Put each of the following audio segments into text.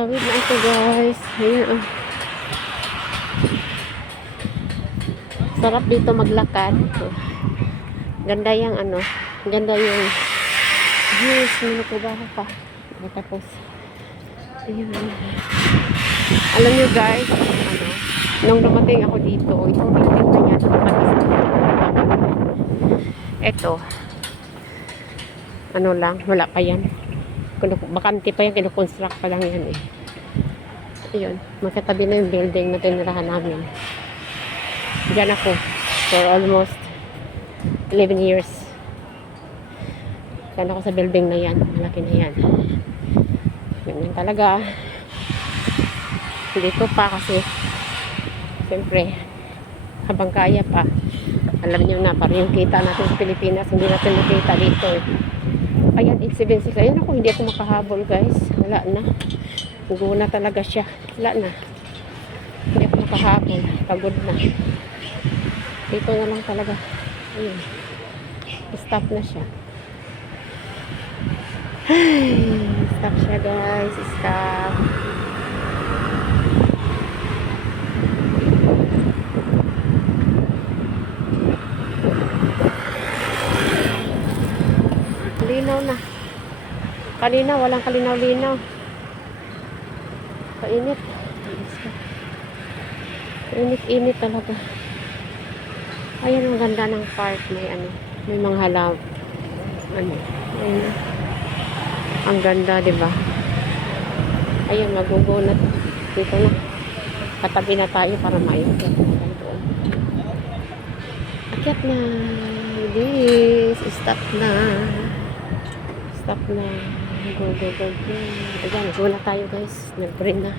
Nakatawid na ako guys. Ayan oh. Sarap dito maglakad. Ganda yung ano. Ganda yung views. Minutubaho pa. Tapos. Ayan. Alam nyo guys. Ano. Nung dumating ako dito. Itong building na yan. Ito. Ano lang. Wala pa yan. Bakante pa yan. Kinukonstruct pa lang yan eh. Ayun. Magkatabi na yung building na tinirahan namin. Diyan ako for almost 11 years. Diyan ako sa building na yan. Malaki na yan. Ganyan talaga. Dito pa kasi siyempre habang kaya pa. Alam niyo na parang yung kita natin sa Pilipinas hindi natin nakita dito eh. Ayan 876. Ayan ako hindi ako makahabol guys. Wala na. Guna talaga siya. Wala na. Hindi ako makahabol. Pagod na. Dito na lang talaga. Ayun. Stop na siya. Stop siya guys. Stop. Linaw na. Kanina walang kalinaw-linaw. Kainit. Init-init talaga. Ayan ang ganda ng park. May ano, may mga halaw. Ano, ayun. Ang ganda, 'di ba? Ayun, magugunat. Dito na. Katabi na tayo para maayos. Akyat na. Please, stop na. Stop na. Go, go, go, go. Ayan, go na tayo guys. Nag-green na.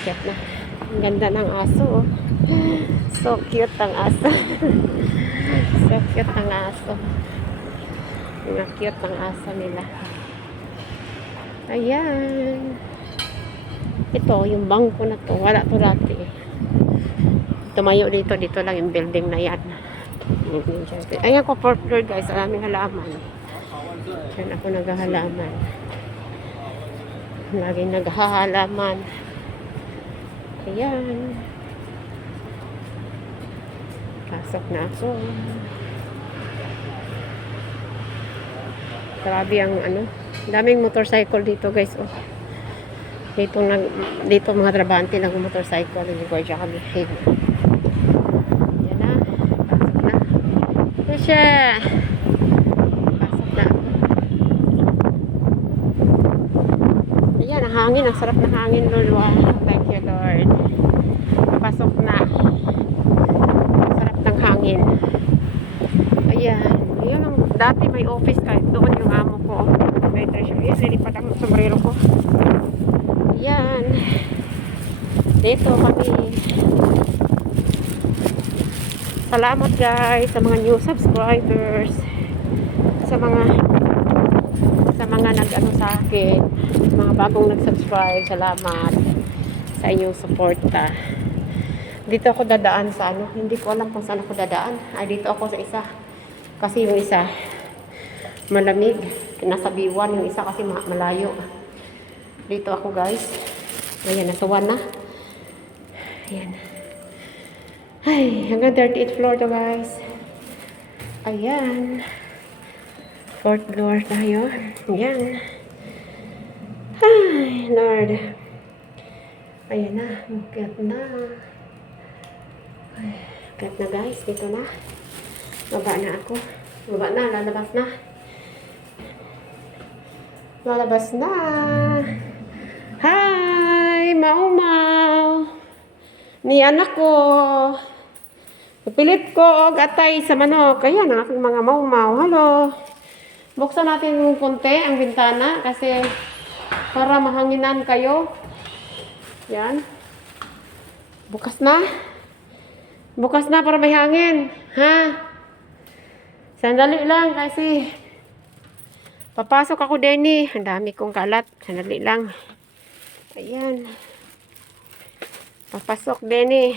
Akyat na. Ang ganda ng aso, oh. So cute ang aso. So cute ang aso. Ang cute ang aso nila. Ayan. Ito, yung bangko na to. Wala to dati. Tumayo dito. Dito lang yung building na yan. Ayan ko, 4th floor guys. Alaming halaman. Diyan ako naghahalaman. Laging naghahalaman. Ayan. Pasok na ako. Grabe ang ano. Daming motorcycle dito guys. Oh. Dito mga trabante nag-motorcycle. Hindi ko siya kami. Ayan na. Pasok na. Ito siya. Pasok na. Ayan, ang hangin. Ang sarap na hangin, Lord. Wow. Thank you, Lord. Pasok na. Sarap ng hangin. Ayan. Ayan ang dati may office kahit doon yung amo ko. May treasure. Ayan, nilipat ang sombrero ko. Ayan. Dito kami. Salamat guys sa mga new subscribers. Sa mga nag-ano sa akin. Sa mga bagong nag-subscribe. Salamat sa inyong suporta. Dito ako dadaan sa ano. Hindi ko alam kung saan ako dadaan. Ay, dito ako sa isa. Kasi yung isa malamig. Nasa B1. Yung isa kasi malayo. Dito ako guys. Ayan, natuwa na. Ayan. Ay, hanggang 38th floor to guys. Ayan. 4th floor tayo. Ayan. Ay, Lord. Ayan na. Magkat na. Ay, magkat na guys. Dito na. Baba na ako. Baba na. Lalabas na. Lalabas na. Hi! Mau-mau! Ni anak ko. Pipilit ko gatay sa manok. Ayan ang aking mga mau-mau. Hello! Buksan natin yung konti ang bintana kasi para mahanginan kayo. Yan. Bukas na. Bukas na para may hangin. Ha? Sandali lang kasi papasok ako din eh. Ang dami kong kalat. Sandali lang. Ayan. Papasok din eh.